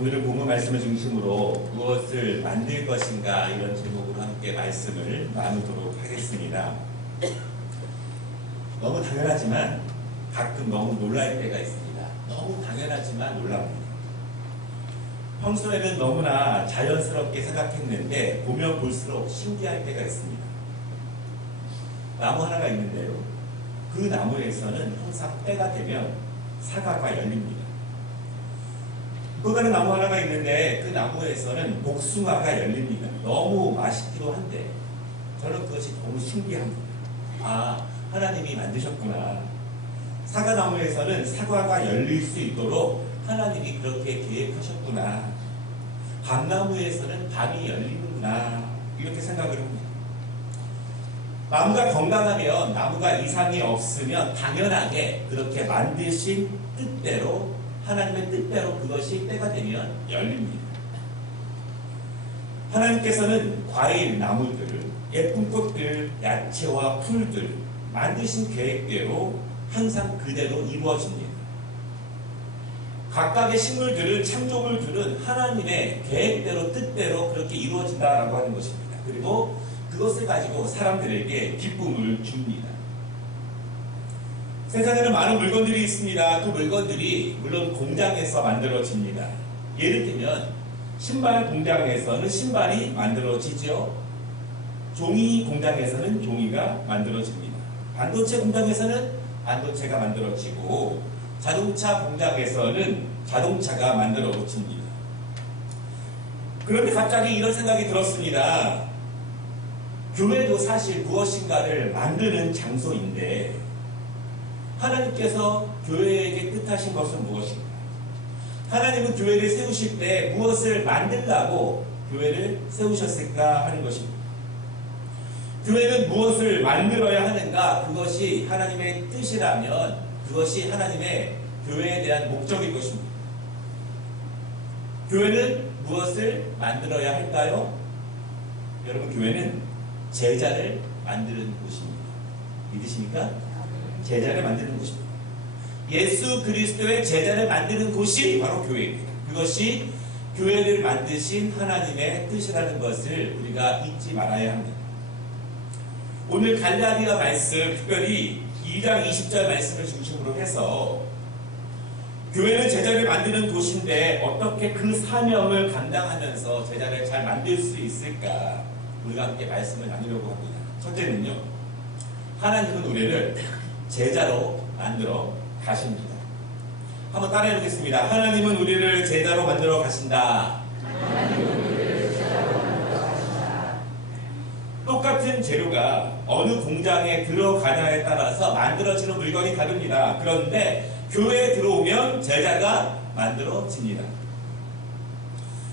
오늘은 본문 말씀을 중심으로 무엇을 만들 것인가 이런 제목으로 함께 말씀을 나누도록 하겠습니다. 너무 당연하지만 가끔 너무 놀랄 때가 있습니다. 너무 당연하지만 놀랍니다. 평소에는 너무나 자연스럽게 생각했는데 보면 볼수록 신기할 때가 있습니다. 나무 하나가 있는데요. 그 나무에서는 항상 때가 되면 사과가 열립니다. 또 다른 나무 하나가 있는데 그 나무에서는 복숭아가 열립니다. 너무 맛있기도 한데 저는 그것이 너무 신기합니다. 아, 하나님이 만드셨구나. 사과나무에서는 사과가 열릴 수 있도록 하나님이 그렇게 계획하셨구나. 밤나무에서는 밤이 열리는구나. 이렇게 생각을 합니다. 나무가 건강하면, 나무가 이상이 없으면 당연하게 그렇게 만드신 뜻대로, 하나님의 뜻대로 그것이 때가 되면 열립니다. 하나님께서는 과일, 나무들, 예쁜 꽃들, 야채와 풀들 만드신 계획대로 항상 그대로 이루어집니다. 각각의 식물들은, 창조물들은 하나님의 계획대로, 뜻대로 그렇게 이루어진다라고 하는 것입니다. 그리고 그것을 가지고 사람들에게 기쁨을 줍니다. 세상에는 많은 물건들이 있습니다. 그 물건들이 물론 공장에서 만들어집니다. 예를 들면 신발 공장에서는 신발이 만들어지죠. 종이 공장에서는 종이가 만들어집니다. 반도체 공장에서는 반도체가 만들어지고 자동차 공장에서는 자동차가 만들어집니다. 그런데 갑자기 이런 생각이 들었습니다. 교회도 사실 무엇인가를 만드는 장소인데 하나님께서 교회에게 뜻하신 것은 무엇인가? 하나님은 교회를 세우실 때 무엇을 만들라고 교회를 세우셨을까 하는 것입니다. 교회는 무엇을 만들어야 하는가? 그것이 하나님의 뜻이라면 그것이 하나님의 교회에 대한 목적일 것입니다. 교회는 무엇을 만들어야 할까요? 여러분, 교회는 제자를 만드는 곳입니다. 믿으십니까? 제자를 만드는 곳입니다. 예수 그리스도의 제자를 만드는 곳이 바로 교회입니다. 그것이 교회를 만드신 하나님의 뜻이라는 것을 우리가 잊지 말아야 합니다. 오늘 갈라디아 말씀, 특별히 2장 20절 말씀을 중심으로 해서 교회는 제자를 만드는 곳인데 어떻게 그 사명을 감당하면서 제자를 잘 만들 수 있을까? 우리가 함께 말씀을 나누려고 합니다. 첫째는요, 하나님은 우리를 제자로 만들어 가십니다. 한번 따라해 보겠습니다. 하나님은 우리를 제자로 만들어 가신다. 똑같은 재료가 어느 공장에 들어가냐에 따라서 만들어지는 물건이 다릅니다. 그런데 교회에 들어오면 제자가 만들어집니다.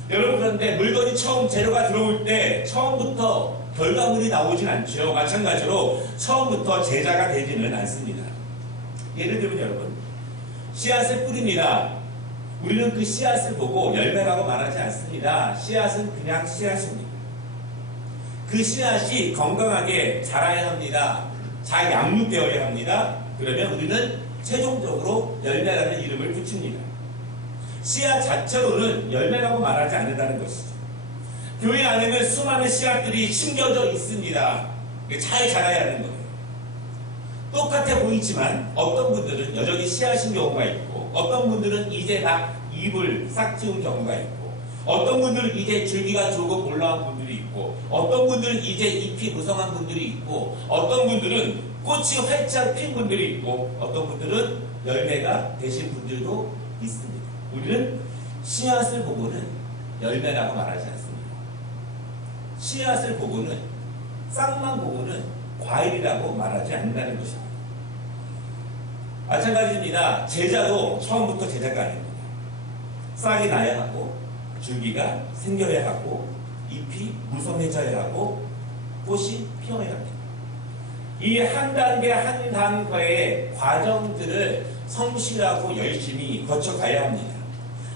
여러분, 그런데 물건이 처음 재료가 들어올 때 처음부터 결과물이 나오진 않죠. 마찬가지로 처음부터 제자가 되지는 않습니다. 예를 들면 여러분, 씨앗을 뿌립니다. 우리는 그 씨앗을 보고 열매라고 말하지 않습니다. 씨앗은 그냥 씨앗입니다. 그 씨앗이 건강하게 자라야 합니다. 잘 양육되어야 합니다. 그러면 우리는 최종적으로 열매라는 이름을 붙입니다. 씨앗 자체로는 열매라고 말하지 않는다는 것이죠. 교회 안에는 수많은 씨앗들이 심겨져 있습니다. 잘 자라야 하는 거예요. 똑같아 보이지만 어떤 분들은 여전히 씨앗인 경우가 있고, 어떤 분들은 이제 막 잎을 싹 틔운 경우가 있고, 어떤 분들은 이제 줄기가 조금 올라온 분들이 있고, 어떤 분들은 이제 잎이 무성한 분들이 있고, 어떤 분들은 꽃이 활짝 핀 분들이 있고, 어떤 분들은 열매가 되신 분들도 있습니다. 우리는 씨앗을 보고는 열매라고 말하지 않습니다. 씨앗을 보고는, 싹만 보고는 과일이라고 말하지 않는다는 것입니다. 마찬가지입니다. 제자도 처음부터 제자가 아닙니다. 싹이 나야 하고, 줄기가 생겨야 하고, 잎이 무성해져야 하고, 꽃이 피어야 합니다. 이 한 단계 한 단계의 과정들을 성실하고 열심히 거쳐가야 합니다.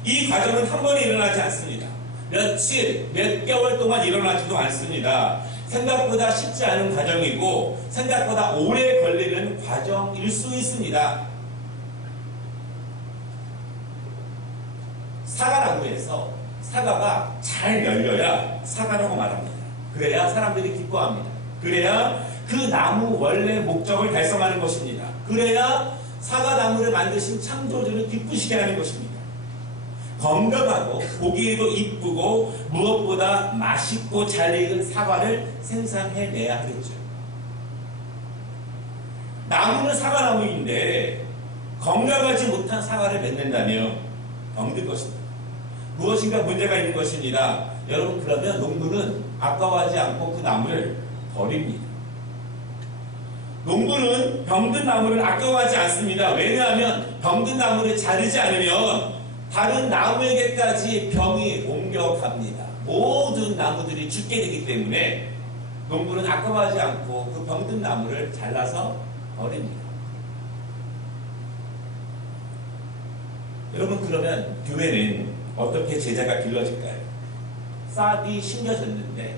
이 과정은 한 번에 일어나지 않습니다. 며칠, 몇 개월 동안 일어나지도 않습니다. 생각보다 쉽지 않은 과정이고 생각보다 오래 걸리는 과정일 수 있습니다. 사과나무에서 사과가 잘 열려야 사과라고 말합니다. 그래야 사람들이 기뻐합니다. 그래야 그 나무 원래 목적을 달성하는 것입니다. 그래야 사과나무를 만드신 창조주를 기쁘시게 하는 것입니다. 건강하고 보기에도 이쁘고 무엇보다 맛있고 잘 익은 사과를 생산해내야 하겠죠. 나무는 사과나무인데 건강하지 못한 사과를 맺는다면 병들 것입니다. 무엇인가 문제가 있는 것입니다. 여러분, 그러면 농부는 아까워하지 않고 그 나무를 버립니다. 농부는 병든 나무를 아까워하지 않습니다. 왜냐하면 병든 나무를 자르지 않으면 다른 나무에게까지 병이 옮겨갑니다. 모든 나무들이 죽게 되기 때문에 농부는 아까워하지 않고 그 병든 나무를 잘라서 버립니다. 여러분, 그러면 교회는 어떻게 제자가 길러질까요? 싹이 심겨졌는데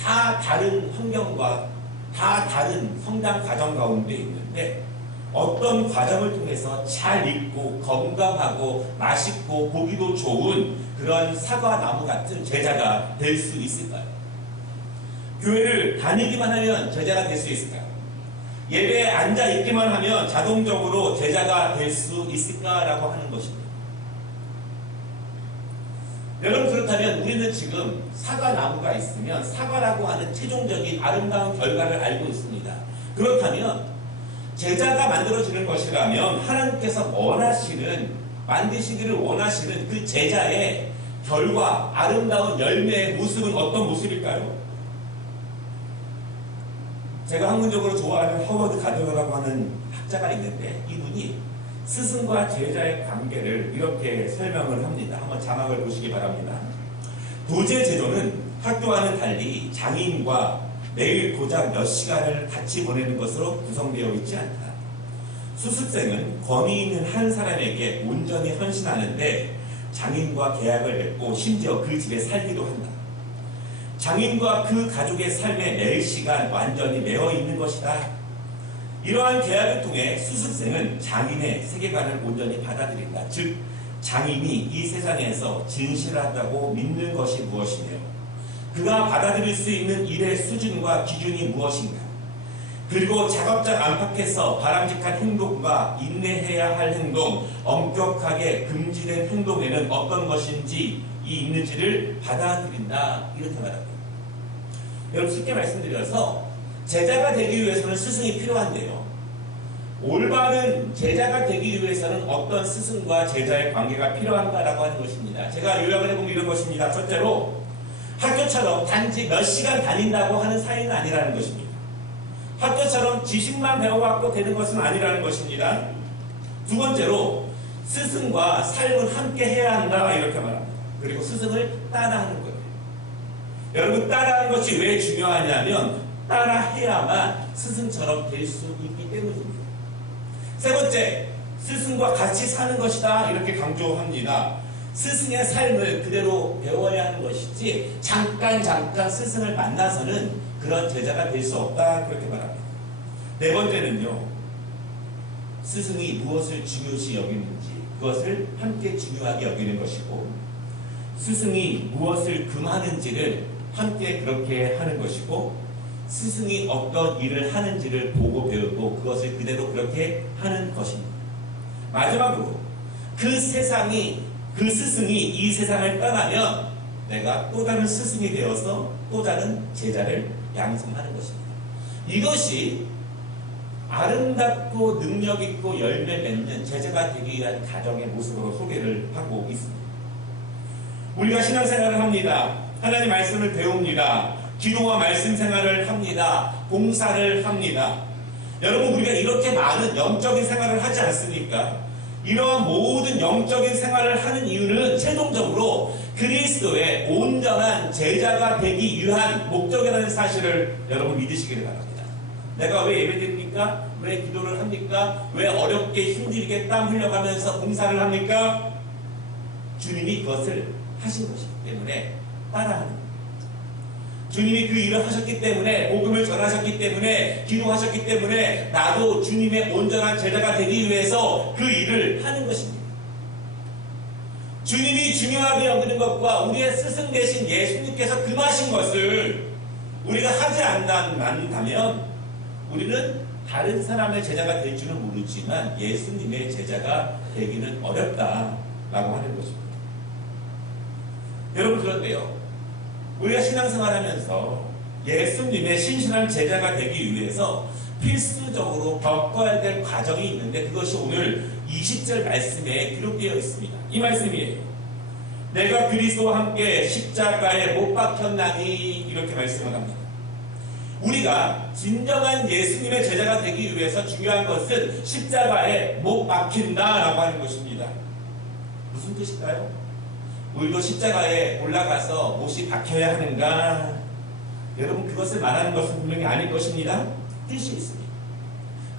다 다른 환경과 다 다른 성장 과정 가운데 있는데 어떤 과정을 통해서 잘 익고 건강하고 맛있고 보기도 좋은 그런 사과나무 같은 제자가 될 수 있을까요? 교회를 다니기만 하면 제자가 될 수 있을까요? 예배에 앉아 있기만 하면 자동적으로 제자가 될 수 있을까라고 하는 것입니다. 여러분, 그렇다면 우리는 지금 사과나무가 있으면 사과라고 하는 최종적인 아름다운 결과를 알고 있습니다. 그렇다면 제자가 만들어지는 것이라면 하나님께서 만드시기를 원하시는 그 제자의 결과, 아름다운 열매의 모습은 어떤 모습일까요? 제가 학문적으로 좋아하는 허워드 가드너라고 하는 학자가 있는데 이분이 스승과 제자의 관계를 이렇게 설명을 합니다. 한번 자막을 보시기 바랍니다. 도제 제도는 학교와는 달리 장인과 매일 고작 몇 시간을 같이 보내는 것으로 구성되어 있지 않다. 수습생은 권위 있는 한 사람에게 온전히 헌신하는데 장인과 계약을 맺고 심지어 그 집에 살기도 한다. 장인과 그 가족의 삶에 매 시간 완전히 매어 있는 것이다. 이러한 계약을 통해 수습생은 장인의 세계관을 온전히 받아들인다. 즉, 장인이 이 세상에서 진실하다고 믿는 것이 무엇이며 그가 받아들일 수 있는 일의 수준과 기준이 무엇인가, 그리고 작업장 안팎에서 바람직한 행동과 인내해야 할 행동, 엄격하게 금지된 행동에는 어떤 것인지 있는지를 받아들인다. 이렇게 말합니다. 여러분, 쉽게 말씀드려서 제자가 되기 위해서는 스승이 필요한데요. 올바른 제자가 되기 위해서는 어떤 스승과 제자의 관계가 필요한가라고 하는 것입니다. 제가 요약을 해보면 이런 것입니다. 첫째로, 학교처럼 단지 몇 시간 다닌다고 하는 사이는 아니라는 것입니다. 학교처럼 지식만 배워갖고 되는 것은 아니라는 것입니다. 두 번째로, 스승과 삶을 함께 해야 한다. 이렇게 말합니다. 그리고 스승을 따라하는 거예요. 여러분, 따라하는 것이 왜 중요하냐면 따라해야만 스승처럼 될 수 있기 때문입니다. 세 번째, 스승과 같이 사는 것이다. 이렇게 강조합니다. 스승의 삶을 그대로 배워야 하는 것이지 잠깐 스승을 만나서는 그런 제자가 될 수 없다. 그렇게 말합니다. 네 번째는요, 스승이 무엇을 중요시 여기는지 그것을 함께 중요하게 여기는 것이고, 스승이 무엇을 금하는지를 함께 그렇게 하는 것이고, 스승이 어떤 일을 하는지를 보고 배우고 그것을 그대로 그렇게 하는 것입니다. 마지막으로, 그 스승이 이 세상을 떠나면 내가 또 다른 스승이 되어서 또 다른 제자를 양성하는 것입니다. 이것이 아름답고 능력있고 열매 맺는 제자가 되기 위한 가정의 모습으로 소개를 하고 있습니다. 우리가 신앙생활을 합니다. 하나님 말씀을 배웁니다. 기도와 말씀 생활을 합니다. 봉사를 합니다. 여러분, 우리가 이렇게 많은 영적인 생활을 하지 않습니까? 이러한 모든 영적인 생활을 하는 이유는 최종적으로 그리스도의 온전한 제자가 되기 위한 목적이라는 사실을 여러분 믿으시기를 바랍니다. 내가 왜 예배드립니까? 왜 기도를 합니까? 왜 어렵게 힘들게 땀 흘려가면서 봉사를 합니까? 주님이 그것을 하신 것이기 때문에 따라하는 거예요. 주님이 그 일을 하셨기 때문에, 복음을 전하셨기 때문에, 기도하셨기 때문에 나도 주님의 온전한 제자가 되기 위해서 그 일을 하는 것입니다. 주님이 중요하게 여기는 것과 우리의 스승 되신 예수님께서 금하신 것을 우리가 하지 않는다면 우리는 다른 사람의 제자가 될 줄은 모르지만 예수님의 제자가 되기는 어렵다라고 하는 것입니다. 여러분, 그런데요, 우리가 신앙생활하면서 예수님의 신실한 제자가 되기 위해서 필수적으로 겪어야 될 과정이 있는데 그것이 오늘 20절 말씀에 기록되어 있습니다. 이 말씀이에요. 내가 그리스도와 함께 십자가에 못 박혔나니, 이렇게 말씀을 합니다. 우리가 진정한 예수님의 제자가 되기 위해서 중요한 것은 십자가에 못 박힌다라고 하는 것입니다. 무슨 뜻일까요? 우리도 십자가에 올라가서 못이 박혀야 하는가? 여러분, 그것을 말하는 것은 분명히 아닐 것입니다. 뜻이 있습니다.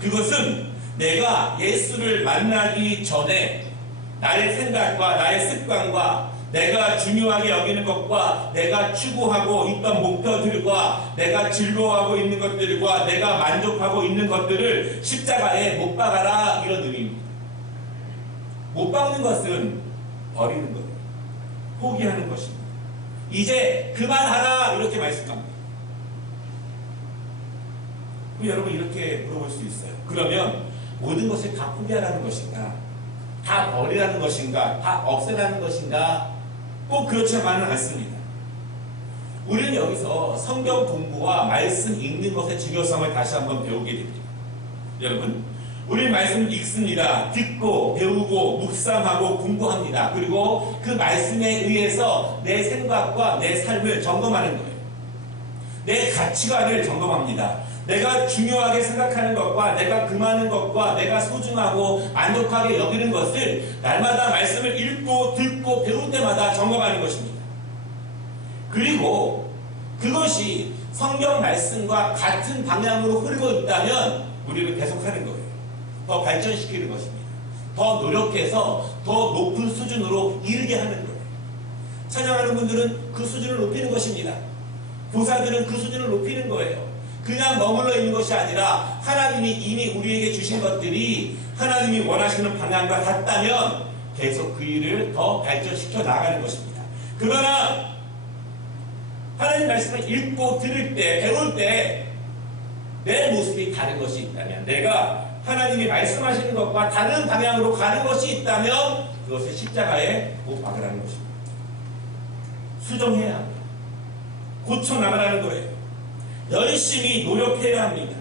그것은 내가 예수를 만나기 전에 나의 생각과 나의 습관과 내가 중요하게 여기는 것과 내가 추구하고 있던 목표들과 내가 즐거워하고 있는 것들과 내가 만족하고 있는 것들을 십자가에 못 박아라, 이런 의미입니다. 못 박는 것은 버리는 거예요. 포기하는 것입니다. 이제 그만하라, 이렇게 말씀합니다. 여러분, 이렇게 물어볼 수 있어요. 그러면 모든 것을 다 포기하라는 것인가? 다 버리라는 것인가? 다 없애라는 것인가? 꼭 그렇지만은 않습니다. 우리는 여기서 성경 공부와 말씀 읽는 것의 중요성을 다시 한번 배우게 됩니다. 여러분, 우리는 말씀을 읽습니다. 듣고 배우고 묵상하고 공부합니다. 그리고 그 말씀에 의해서 내 생각과 내 삶을 점검하는 거예요. 내 가치관을 점검합니다. 내가 중요하게 생각하는 것과 내가 금하는 것과 내가 소중하고 만족하게 여기는 것을 날마다 말씀을 읽고 듣고 배울 때마다 점검하는 것입니다. 그리고 그것이 성경 말씀과 같은 방향으로 흐르고 있다면 우리를 계속하는 거예요. 더 발전시키는 것입니다. 더 노력해서 더 높은 수준으로 이르게 하는 거예요. 찬양하는 분들은 그 수준을 높이는 것입니다. 교사들은 그 수준을 높이는 거예요. 그냥 머물러 있는 것이 아니라 하나님이 이미 우리에게 주신 것들이 하나님이 원하시는 방향과 같다면 계속 그 일을 더 발전시켜 나가는 것입니다. 그러나 하나님 말씀을 읽고 들을 때, 배울 때 내 모습이 다른 것이 있다면, 내가 하나님이 말씀하시는 것과 다른 방향으로 가는 것이 있다면 그것을 십자가에 못 박으라는 것입니다. 수정해야 합니다. 고쳐나가라는 거예요. 열심히 노력해야 합니다.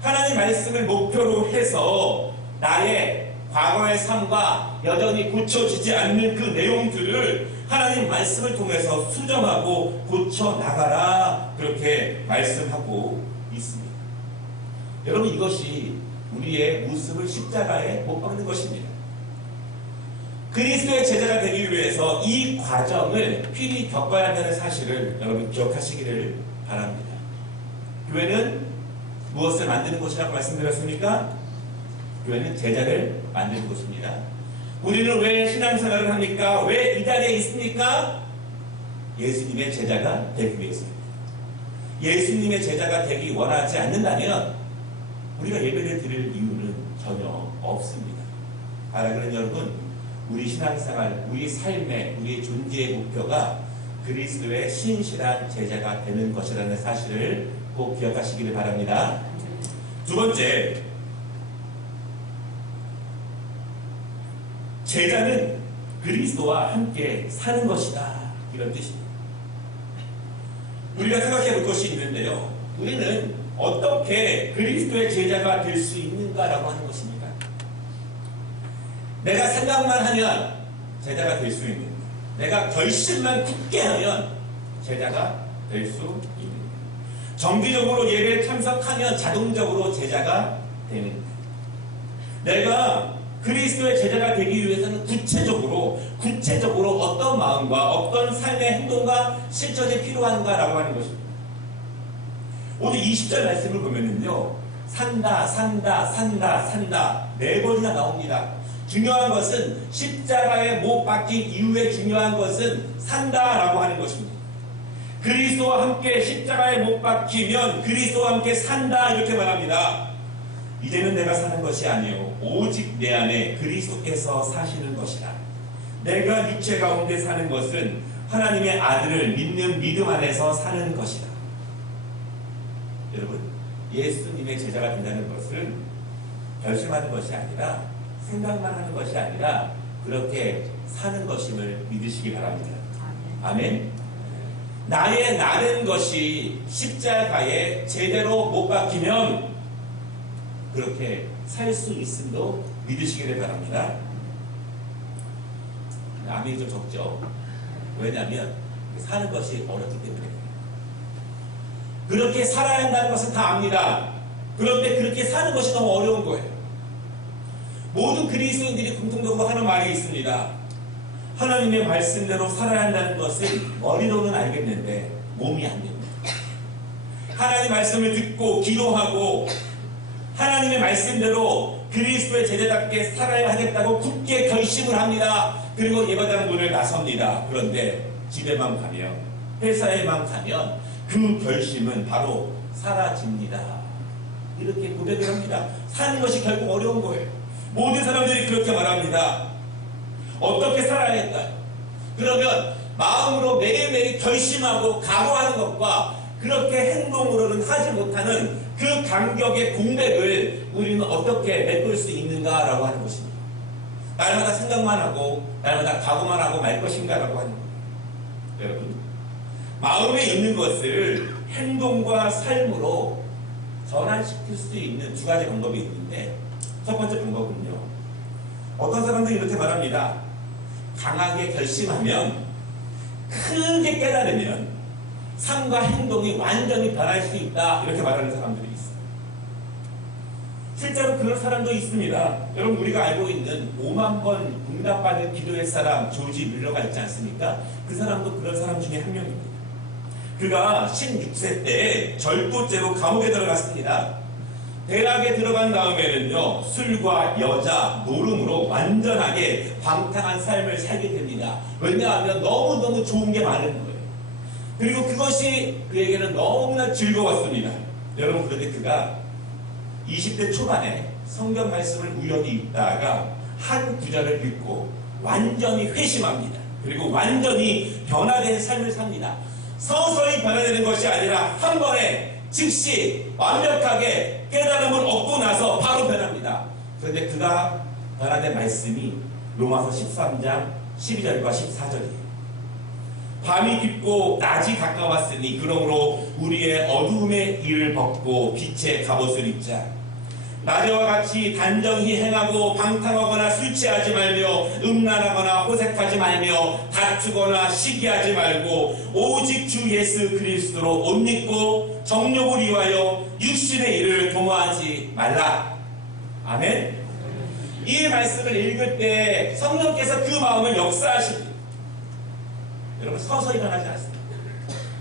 하나님 말씀을 목표로 해서 나의 과거의 삶과 여전히 고쳐지지 않는 그 내용들을 하나님 말씀을 통해서 수정하고 고쳐나가라, 그렇게 말씀하고 있습니다. 여러분, 이것이 우리의 모습을 십자가에 못 박는 것입니다. 그리스도의 제자가 되기 위해서 이 과정을 필히 겪어야 한다는 사실을 여러분 기억하시기를 바랍니다. 교회는 무엇을 만드는 곳이라고 말씀드렸습니까? 교회는 제자를 만드는 곳입니다. 우리는 왜 신앙생활을 합니까? 왜 이 자리에 있습니까? 예수님의 제자가 되기 위해서입니다. 예수님의 제자가 되기 원하지 않는다면 우리가 예배를 드릴 이유는 전혀 없습니다. 그러나 여러분, 우리 신앙생활, 우리 삶의, 우리의 존재의 목표가 그리스도의 신실한 제자가 되는 것이라는 사실을 꼭 기억하시기를 바랍니다. 두 번째, 제자는 그리스도와 함께 사는 것이다, 이런 뜻입니다. 우리가 생각해 볼 것이 있는데요, 우리는 어떻게 그리스도의 제자가 될 수 있는가라고 하는 것입니다. 내가 생각만 하면 제자가 될 수 있는, 내가 결심만 굳게 하면 제자가 될 수 있는, 정기적으로 예배에 참석하면 자동적으로 제자가 되는, 내가 그리스도의 제자가 되기 위해서는 구체적으로 어떤 마음과 어떤 삶의 행동과 실천이 필요한가라고 하는 것입니다. 오늘 20절 말씀을 보면은요, 산다, 네 번이나 나옵니다. 중요한 것은 십자가에 못 박힌 이후에 중요한 것은 산다라고 하는 것입니다. 그리스도와 함께 십자가에 못 박히면 그리스도와 함께 산다, 이렇게 말합니다. 이제는 내가 사는 것이 아니요 오직 내 안에 그리스도께서 사시는 것이다. 내가 육체 가운데 사는 것은 하나님의 아들을 믿는 믿음 안에서 사는 것이다. 여러분, 예수님의 제자가 된다는 것은 결심하는 것이 아니라, 생각만 하는 것이 아니라 그렇게 사는 것임을 믿으시기 바랍니다. 아멘. 나의 나는 것이 십자가에 제대로 못 박히면 그렇게 살 수 있음도 믿으시기를 바랍니다. 아멘이 좀 적죠. 왜냐하면 사는 것이 어렵기 때문에. 그렇게 살아야 한다는 것은 다 압니다. 그런데 그렇게 사는 것이 너무 어려운 거예요. 모든 그리스도인들이 공통적으로 하는 말이 있습니다. 하나님의 말씀대로 살아야 한다는 것은 머리로는 알겠는데 몸이 안 됩니다. 하나님의 말씀을 듣고 기도하고 하나님의 말씀대로 그리스도의 제자답게 살아야 하겠다고 굳게 결심을 합니다. 그리고 예배당 문을 나섭니다. 그런데 집에만 가면, 회사에만 가면 그 결심은 바로 사라집니다. 이렇게 고백을 합니다. 사는 것이 결국 어려운 거예요. 모든 사람들이 그렇게 말합니다. 어떻게 살아야 할까요? 그러면 마음으로 매일매일 결심하고 각오하는 것과 그렇게 행동으로는 하지 못하는 그 간격의 공백을 우리는 어떻게 메꿀 수 있는가라고 하는 것입니다. 날마다 생각만 하고 날마다 각오만 하고 말 것인가라고 하는 겁니다. 여러분, 마음에 있는 것을 행동과 삶으로 전환시킬 수 있는 두 가지 방법이 있는데, 첫 번째 방법은요, 어떤 사람들이 이렇게 말합니다. 강하게 결심하면, 크게 깨달으면 삶과 행동이 완전히 변할 수 있다, 이렇게 말하는 사람들이 있어요. 실제로 그런 사람도 있습니다. 여러분, 우리가 알고 있는 5만 번 응답받은 기도의 사람 조지 밀러가 있지 않습니까? 그 사람도 그런 사람 중에 한 명입니다. 그가 16세 때 절도죄로 감옥에 들어갔습니다. 대학에 들어간 다음에는요, 술과 여자, 노름으로 완전하게 방탕한 삶을 살게 됩니다. 왜냐하면 너무너무 좋은 게 많은 거예요. 그리고 그것이 그에게는 너무나 즐거웠습니다. 여러분, 그런데 그가 20대 초반에 성경 말씀을 우연히 읽다가 한 구절을 읽고 완전히 회심합니다. 그리고 완전히 변화된 삶을 삽니다. 서서히 변화되는 것이 아니라 한 번에 즉시 완벽하게 깨달음을 얻고 나서 바로 변합니다. 그런데 그가 변화된 말씀이 로마서 13장 12절과 14절이에요. 밤이 깊고 낮이 가까웠으니 그러므로 우리의 어두움의 일을 벗고 빛의 갑옷을 입자. 낮에와 같이 단정히 행하고 방탕하거나 술 취하지 말며 음란하거나 호색하지 말며 다투거나 시기하지 말고 오직 주 예수 그리스도로 옷 입고 정욕을 위하여 육신의 일을 도모하지 말라. 아멘. 이 말씀을 읽을 때 성령께서 그 마음을 역사하십니다. 여러분, 서서히 변하지 않습니다.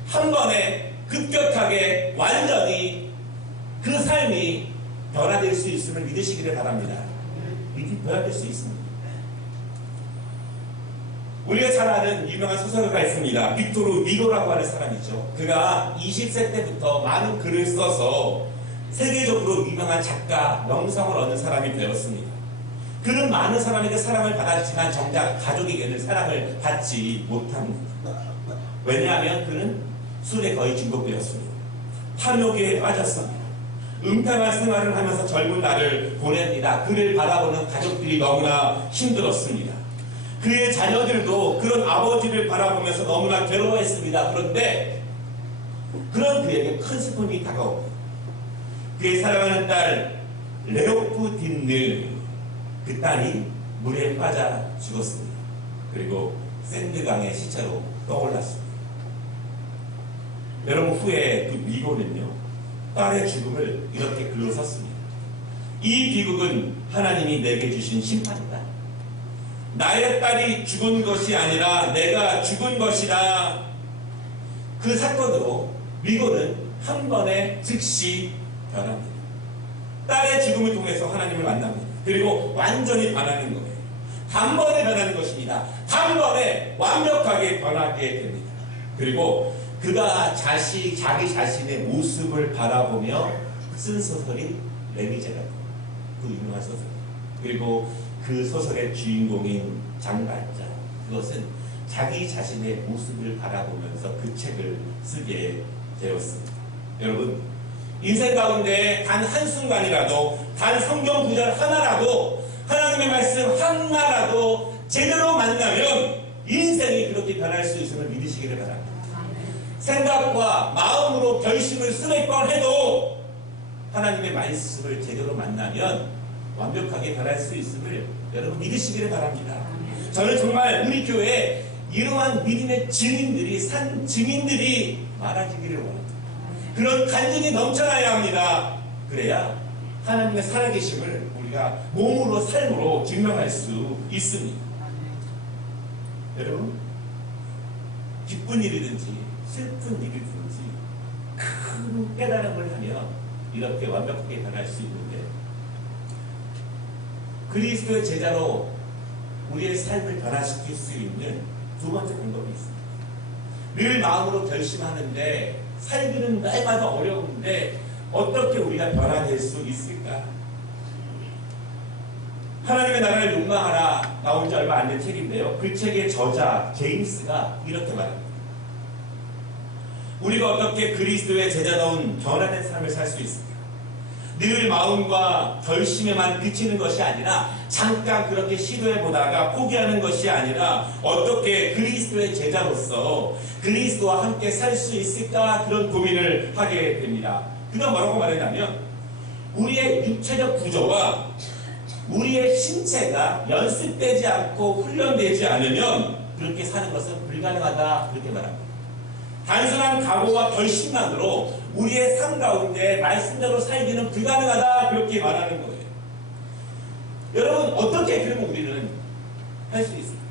한 번에 급격하게 완전히 그 삶이 변화될 수 있음을 믿으시기를 바랍니다. 변화될 수 있습니다. 우리가 잘 아는 유명한 소설가가 있습니다. 빅토르 위고라고 하는 사람이죠. 그가 20세 때부터 많은 글을 써서 세계적으로 유명한 작가, 명성을 얻는 사람이 되었습니다. 그는 많은 사람에게 사랑을 받았지만 정작 가족에게는 사랑을 받지 못합니다. 왜냐하면 그는 술에 거의 중독되었습니다. 탐욕에 빠졌습니다. 음탕한 생활을 하면서 젊은 날을 보냅니다. 그를 바라보는 가족들이 너무나 힘들었습니다. 그의 자녀들도 그런 아버지를 바라보면서 너무나 괴로워했습니다. 그런데 그런 그에게 큰 슬픔이 다가옵니다. 그의 사랑하는 딸 레오프 딘느, 그 딸이 물에 빠져 죽었습니다. 그리고 샌드강의 시체로 떠올랐습니다. 여러분, 후에 그 미고는요, 딸의 죽음을 이렇게 글러섰습니다. 이 비극은 하나님이 내게 주신 심판이다. 나의 딸이 죽은 것이 아니라 내가 죽은 것이다. 그 사건으로 미고는 한 번에 즉시 변합니다. 딸의 죽음을 통해서 하나님을 만납니다. 그리고 완전히 변하는 거예요. 단번에 변하는 것입니다. 단번에 완벽하게 변하게 됩니다. 그리고 그가 자기 자신의 모습을 바라보며 쓴 소설이 레미제라블, 그 유명한 소설. 그리고 그 소설의 주인공인 장발자, 그것은 자기 자신의 모습을 바라보면서 그 책을 쓰게 되었습니다. 여러분, 인생 가운데 단 한순간이라도, 단 성경 구절 하나라도, 하나님의 말씀 하나라도 제대로 만나면 인생이 그렇게 변할 수 있음을 믿으시기를 바랍니다. 생각과 마음으로 결심을 수백 번 해도 하나님의 말씀을 제대로 만나면 완벽하게 변할 수 있음을 여러분 믿으시기를 바랍니다. 저는 정말 우리 교회에 이러한 믿음의 증인들이, 산 증인들이 많아지기를 원합니다. 그런 간증이 넘쳐나야 합니다. 그래야 하나님의 살아계심을 우리가 몸으로, 삶으로 증명할 수 있습니다. 여러분, 기쁜 일이든지 슬픈 일이든지 큰 깨달음을 하면 이렇게 완벽하게 변할 수 있는데, 그리스도의 제자로 우리의 삶을 변화시킬 수 있는 두 번째 방법이 있습니다. 늘 마음으로 결심하는데 살기는 날마다 어려운데 어떻게 우리가 변화될 수 있을까? 하나님의 나라를 욕망하라 나온 지 얼마 안 된 책인데요. 그 책의 저자 제임스가 이렇게 말합니다. 우리가 어떻게 그리스도의 제자다운 변화된 삶을 살 수 있을까? 늘 마음과 결심에만 그치는 것이 아니라 잠깐 그렇게 시도해보다가 포기하는 것이 아니라 어떻게 그리스도의 제자로서 그리스도와 함께 살 수 있을까, 그런 고민을 하게 됩니다. 그가 뭐라고 말했냐면, 우리의 육체적 구조와 우리의 신체가 연습되지 않고 훈련되지 않으면 그렇게 사는 것은 불가능하다, 그렇게 말합니다. 단순한 각오와 결심만으로 우리의 삶 가운데 말씀대로 살기는 불가능하다, 그렇게 말하는 거예요. 여러분, 어떻게 그러면 우리는 할 수 있습니까?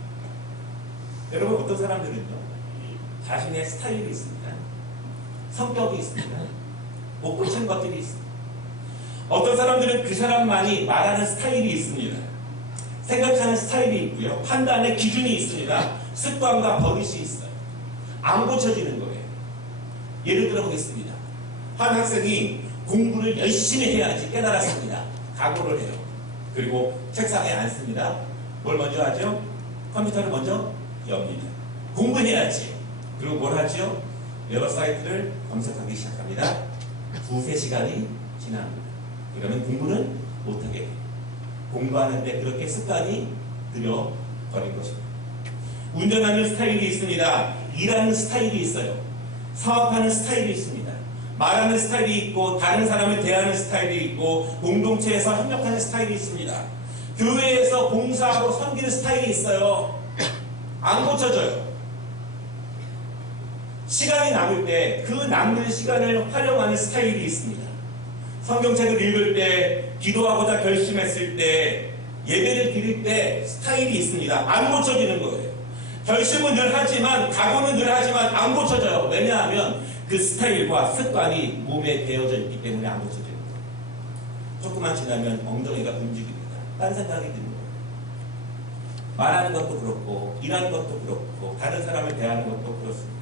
여러분, 어떤 사람들은요, 자신의 스타일이 있습니다. 성격이 있습니다. 못 고친 것들이 있습니다. 어떤 사람들은 그 사람만이 말하는 스타일이 있습니다. 생각하는 스타일이 있고요. 판단의 기준이 있습니다. 습관과 버릇이 있어요. 안 고쳐지는 거예요. 예를 들어보겠습니다. 한 학생이 공부를 열심히 해야지 깨달았습니다. 각오를 해요. 그리고 책상에 앉습니다. 뭘 먼저 하죠? 컴퓨터를 먼저 엽니다. 공부해야지. 그리고 뭘 하죠? 여러 사이트를 검색하기 시작합니다. 두세 시간이 지납니다. 그러면 공부는 못하게 돼요. 공부하는데 그렇게 습관이 들여버린 것입니다. 운전하는 스타일이 있습니다. 일하는 스타일이 있어요. 사업하는 스타일이 있습니다. 말하는 스타일이 있고, 다른 사람을 대하는 스타일이 있고, 공동체에서 협력하는 스타일이 있습니다. 교회에서 봉사하고 섬기는 스타일이 있어요. 안 고쳐져요. 시간이 남을 때 그 남는 시간을 활용하는 스타일이 있습니다. 성경책을 읽을 때, 기도하고자 결심했을 때, 예배를 드릴 때 스타일이 있습니다. 안 고쳐지는 거예요. 결심은 늘 하지만, 각오는 늘 하지만 안 고쳐져요. 왜냐하면 그 스타일과 습관이 몸에 배어져 있기 때문에 안 고쳐지는 거예요. 조금만 지나면 엉덩이가 움직입니다. 딴 생각이 드는 거예요. 말하는 것도 그렇고, 일하는 것도 그렇고, 다른 사람을 대하는 것도 그렇습니다.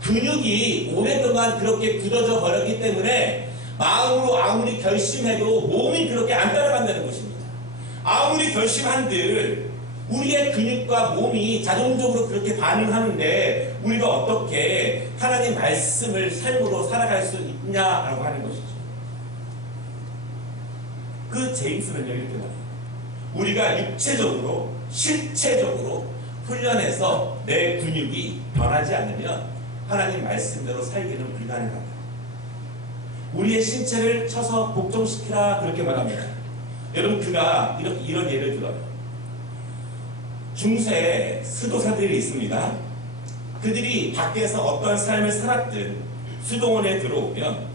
근육이 오랫동안 그렇게 굳어져 버렸기 때문에 마음으로 아무리 결심해도 몸이 그렇게 안 따라간다는 것입니다. 아무리 결심한들 우리의 근육과 몸이 자동적으로 그렇게 반응하는데 우리가 어떻게 하나님 말씀을 삶으로 살아갈 수 있냐라고 하는 것이죠. 그 제임스는요, 이렇게 말해요. 우리가 육체적으로, 실체적으로 훈련해서 내 근육이 변하지 않으면 하나님 말씀대로 살기는 불가능하다. 우리의 신체를 쳐서 복종시키라, 그렇게 말합니다. 여러분, 그가 이런 예를 들어요. 중세 수도사들이 있습니다. 그들이 밖에서 어떤 삶을 살았든 수도원에 들어오면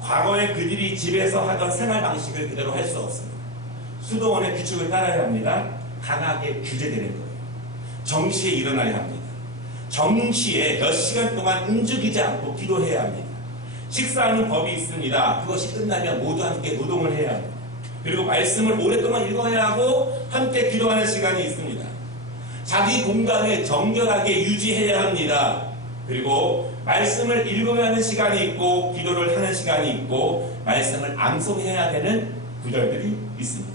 과거에 그들이 집에서 하던 생활 방식을 그대로 할 수 없습니다. 수도원의 규칙을 따라야 합니다. 강하게 규제되는 거예요. 정시에 일어나야 합니다. 정시에 몇 시간 동안 움직이지 않고 기도해야 합니다. 식사하는 법이 있습니다. 그것이 끝나면 모두 함께 노동을 해야 합니다. 그리고 말씀을 오랫동안 읽어야 하고 함께 기도하는 시간이 있습니다. 자기 공간을 정결하게 유지해야 합니다. 그리고 말씀을 읽어야 하는 시간이 있고 기도를 하는 시간이 있고 말씀을 암송해야 되는 구절들이 있습니다.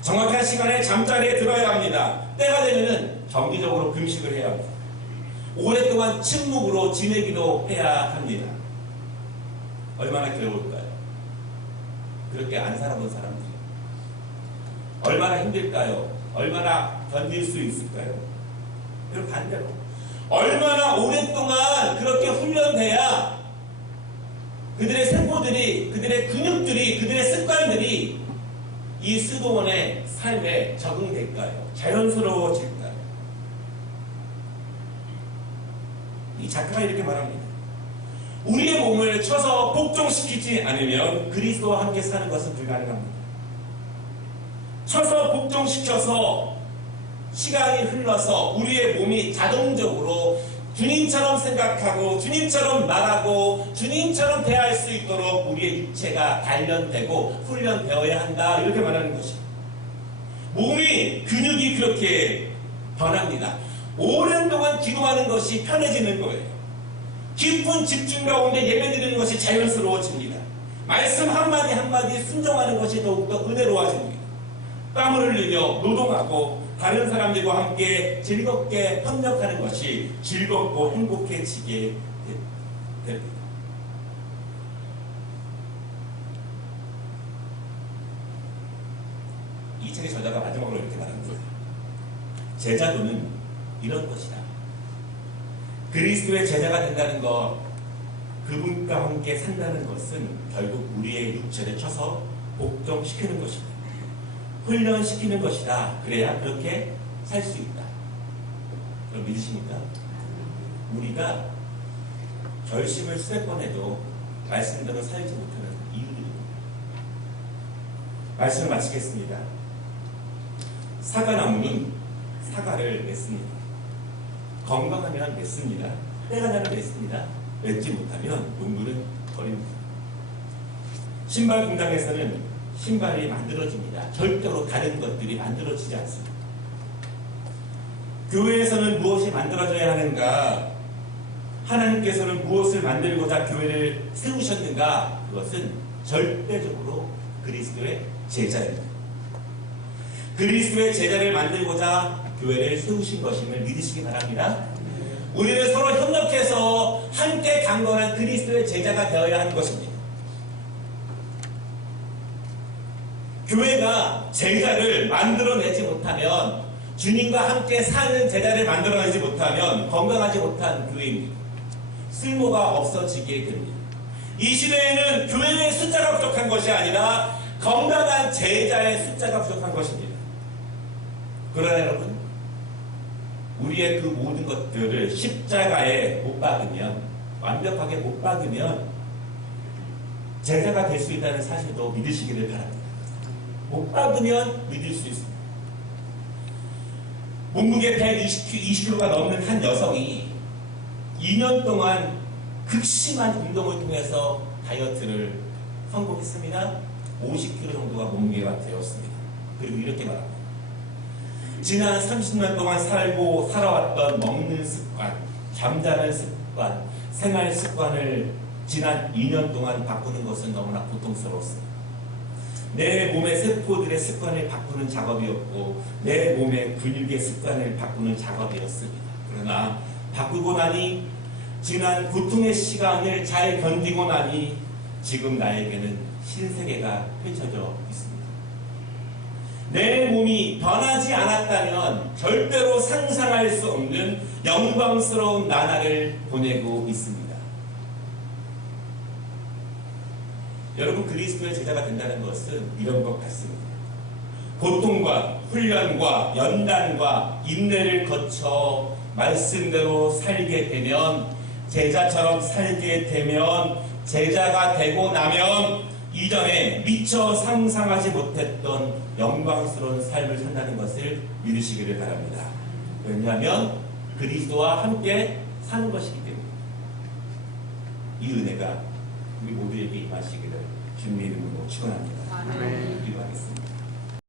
정확한 시간에 잠자리에 들어야 합니다. 때가 되면은 정기적으로 금식을 해야 합니다. 오랫동안 침묵으로 지내기도 해야 합니다. 얼마나 괴로울까요? 그렇게 안 살아본 사람들이 얼마나 힘들까요? 얼마나 견딜 수 있을까요? 그리고 반대로 얼마나 오랫동안 그렇게 훈련돼야 그들의 세포들이, 그들의 근육들이, 그들의 습관들이 이 수도원의 삶에 적응될까요? 자연스러워질까요? 이 작가가 이렇게 말합니다. 우리의 몸을 쳐서 복종시키지 않으면 그리스도와 함께 사는 것은 불가능합니다. 쳐서 복종시켜서 시간이 흘러서 우리의 몸이 자동적으로 주님처럼 생각하고 주님처럼 말하고 주님처럼 대할 수 있도록 우리의 육체가 단련되고 훈련되어야 한다, 이렇게 말하는 것입니다. 몸이, 근육이 그렇게 변합니다. 오랜 동안 기도하는 것이 편해지는 거예요. 깊은 집중 가운데 예배드리는 것이 자연스러워집니다. 말씀 한마디 한마디 순종하는 것이 더욱더 은혜로워집니다. 땀을 흘리며 노동하고 다른 사람들과 함께 즐겁게 협력하는 것이 즐겁고 행복해지게 됩니다. 이 책의 저자가 마지막으로 이렇게 말합니다. 제자도는 이런 것이다. 그리스도의 제자가 된다는 것, 그분과 함께 산다는 것은 결국 우리의 육체를 쳐서 복종시키는 것이다. 훈련시키는 것이다. 그래야 그렇게 살 수 있다. 그럼 믿으십니까? 우리가 결심을 수백 번 해도 말씀대로 살지 못하는 이유들입니다. 말씀을 마치겠습니다. 사과나무는 사과를 맺습니다. 건강하면 맺습니다. 때가 나면 맺습니다. 맺지 못하면 농구는 버립니다. 신발 공장에서는 신발이 만들어집니다. 절대로 다른 것들이 만들어지지 않습니다. 교회에서는 무엇이 만들어져야 하는가? 하나님께서는 무엇을 만들고자 교회를 세우셨는가? 그것은 절대적으로 그리스도의 제자입니다. 그리스도의 제자를 만들고자 교회를 세우신 것임을 믿으시기 바랍니다. 우리는 서로 협력해서 함께 강건한 그리스도의 제자가 되어야 하는 것입니다. 교회가 제자를 만들어내지 못하면, 주님과 함께 사는 제자를 만들어내지 못하면 건강하지 못한 교회입니다. 쓸모가 없어지게 됩니다. 이 시대에는 교회의 숫자가 부족한 것이 아니라 건강한 제자의 숫자가 부족한 것입니다. 그러나 여러분, 우리의 그 모든 것들을 십자가에 못 박으면, 완벽하게 못 박으면 제자가 될 수 있다는 사실도 믿으시기를 바랍니다. 못 박으면 믿을 수 있습니다. 몸무게 120kg가 넘는 한 여성이 2년 동안 극심한 운동을 통해서 다이어트를 성공했습니다. 50kg 정도가 몸무게가 되었습니다. 그리고 이렇게 말합니다. 지난 30년 동안 살아왔던 먹는 습관, 잠자는 습관, 생활 습관을 지난 2년 동안 바꾸는 것은 너무나 고통스러웠습니다. 내 몸의 세포들의 습관을 바꾸는 작업이었고 내 몸의 근육의 습관을 바꾸는 작업이었습니다. 그러나 바꾸고 나니, 지난 고통의 시간을 잘 견디고 나니 지금 나에게는 신세계가 펼쳐져 있습니다. 내 몸이 변하지 않았다면 절대로 상상할 수 없는 영광스러운 나날을 보내고 있습니다. 여러분, 그리스도의 제자가 된다는 것은 이런 것 같습니다. 고통과 훈련과 연단과 인내를 거쳐 말씀대로 살게 되면, 제자처럼 살게 되면, 제자가 되고 나면 이전에 미처 상상하지 못했던 영광스러운 삶을 산다는 것을 믿으시기를 바랍니다. 왜냐하면 그리스도와 함께 사는 것이기 때문에. 이 은혜가 우리 모두에게 임하시기를 주님의 이름으로 축원합니다. 기도하겠습니다.